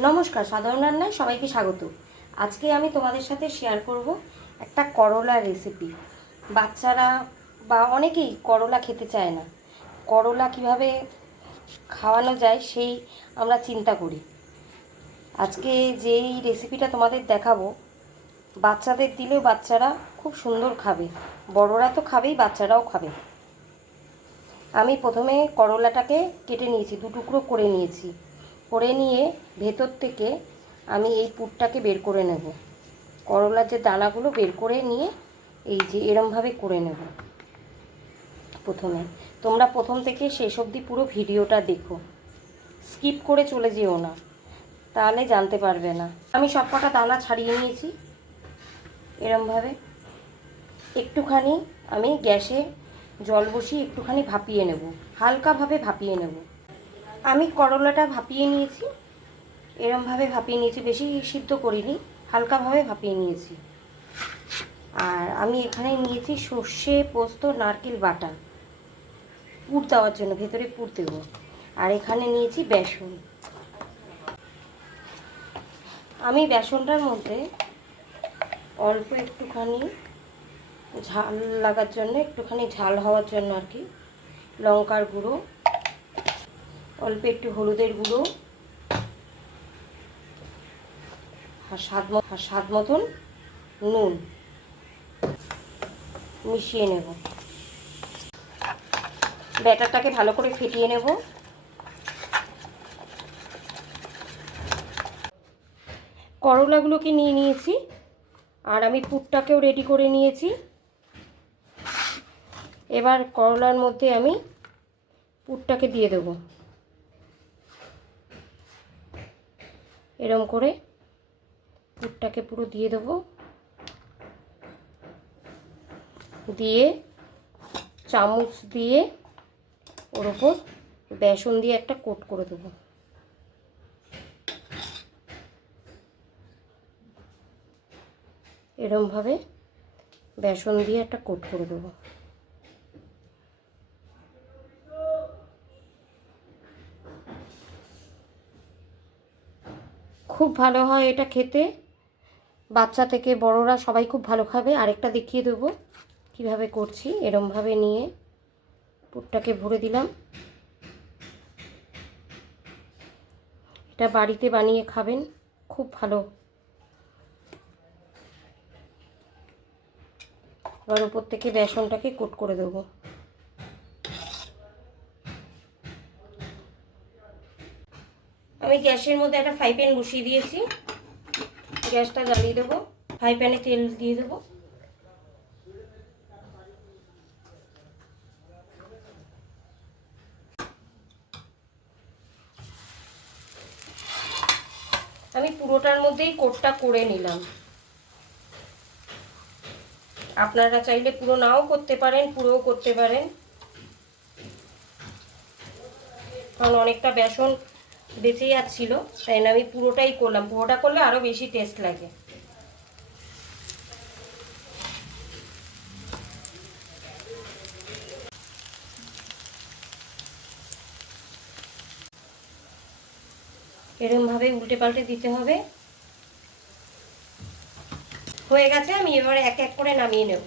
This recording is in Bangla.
নমস্কার, সাধারণ রান্নায় সবাইকে স্বাগত। আজকে আমি তোমাদের সাথে শেয়ার করব একটা করলা রেসিপি। বাচ্চারা বা অনেকেই করলা খেতে চায় না। করলা কিভাবে খাওয়ানো যায় সেই আমরা চিন্তা করি। আজকে যেই রেসিপিটা তোমাদের দেখাবো, বাচ্চাদের দিলেও বাচ্চারা খুব সুন্দর খাবে, বড়রা তো খাবেই, বাচ্চারাও খাবে। আমি প্রথমে করলাটাকে কেটে নিয়েছি, দু টুকরো করে নিয়েছি। করে নিয়ে ভেতর থেকে আমি এই পুরটাকে বের করে নেব। করলার যে দানাগুলো বের করে নিয়ে এই যে এরমভাবে করে নেব। প্রথমে তোমরা প্রথম থেকে শেষ অবধি পুরো ভিডিওটা দেখো, স্কিপ করে চলে যেও না, তাহলে জানতে পারবে না। আমি সব কটা দানা ছাড়িয়ে নিয়েছি। এরমভাবে একটুখানি আমি গ্যাসে জল বসিয়ে একটুখানি ভাপিয়ে নেব, হালকাভাবে ভাপিয়ে নেব। আমি করলাটা ভাপিয়ে নিয়েছি, এরমভাবে ভাপিয়ে নিয়েছি, বেশি সিদ্ধ করিনি, হালকাভাবে ভাপিয়ে নিয়েছি। আর আমি এখানে নিয়েছি সর্ষে, পোস্ত, নারকেল বাটা পুর দেওয়ার জন্য, ভেতরে পুর দেবো। আর এখানে নিয়েছি বেসন। আমি বেসনটার মধ্যে অল্প একটুখানি ঝাল লাগার জন্য, একটুখানি ঝাল হওয়ার জন্য আর কি, লঙ্কার গুঁড়ো, অল্প একটু হলুদের গুঁড়ো, আর স্বাদ মতন নুন মিশিয়ে নেব। ব্যাটারটাকে ভালো করে ফেটিয়ে নেব। করলাগুলোকে নিয়ে নিয়েছি, আর আমি পুরটাকেও রেডি করে নিয়েছি। এবার করলার মধ্যে আমি পুরটাকে দিয়ে দেব। এরম করে পুরটাকে পুরো দিয়ে দেব। দিয়ে চামচ দিয়ে ওর ওপর বেসন দিয়ে একটা কোট করে দেবো। এরমভাবে বেসন দিয়ে একটা কোট করে দেবো। খুব ভালো হয় এটা খেতে, বাচ্চা থেকে বড়রা সবাই খুব ভালো খাবে। আরেকটা দেখিয়ে দেবো কিভাবে করছি। এরমভাবে নিয়ে পুরটাকে ভরে দিলাম। এটা বাড়িতে বানিয়ে খাবেন, খুব ভালো। এবার উপর থেকে বেসনটাকে কোট করে দেবো। আমি গ্যাসের মধ্যে একটা ফ্রাই প্যান বসিয়ে দিয়েছি, গ্যাসটা জ্বালিয়ে দেবো। ফ্রাই প্যানে তেল দিয়ে দেবো। আমি পুরোটার মধ্যেই কোটটা করে নিলাম। আপনারা চাইলে পুরো নাও করতে পারেন, পুরোও করতে পারেন, কারণ অনেকটা বেসন বেঁচে যাচ্ছিল, তাই না আমি পুরোটাই করলাম। পুরোটা করলে আরও বেশি টেস্ট লাগে। এরকমভাবে উল্টে পাল্টে দিতে হবে। হয়ে গেছে, আমি এবারে এক এক করে নামিয়ে নেব।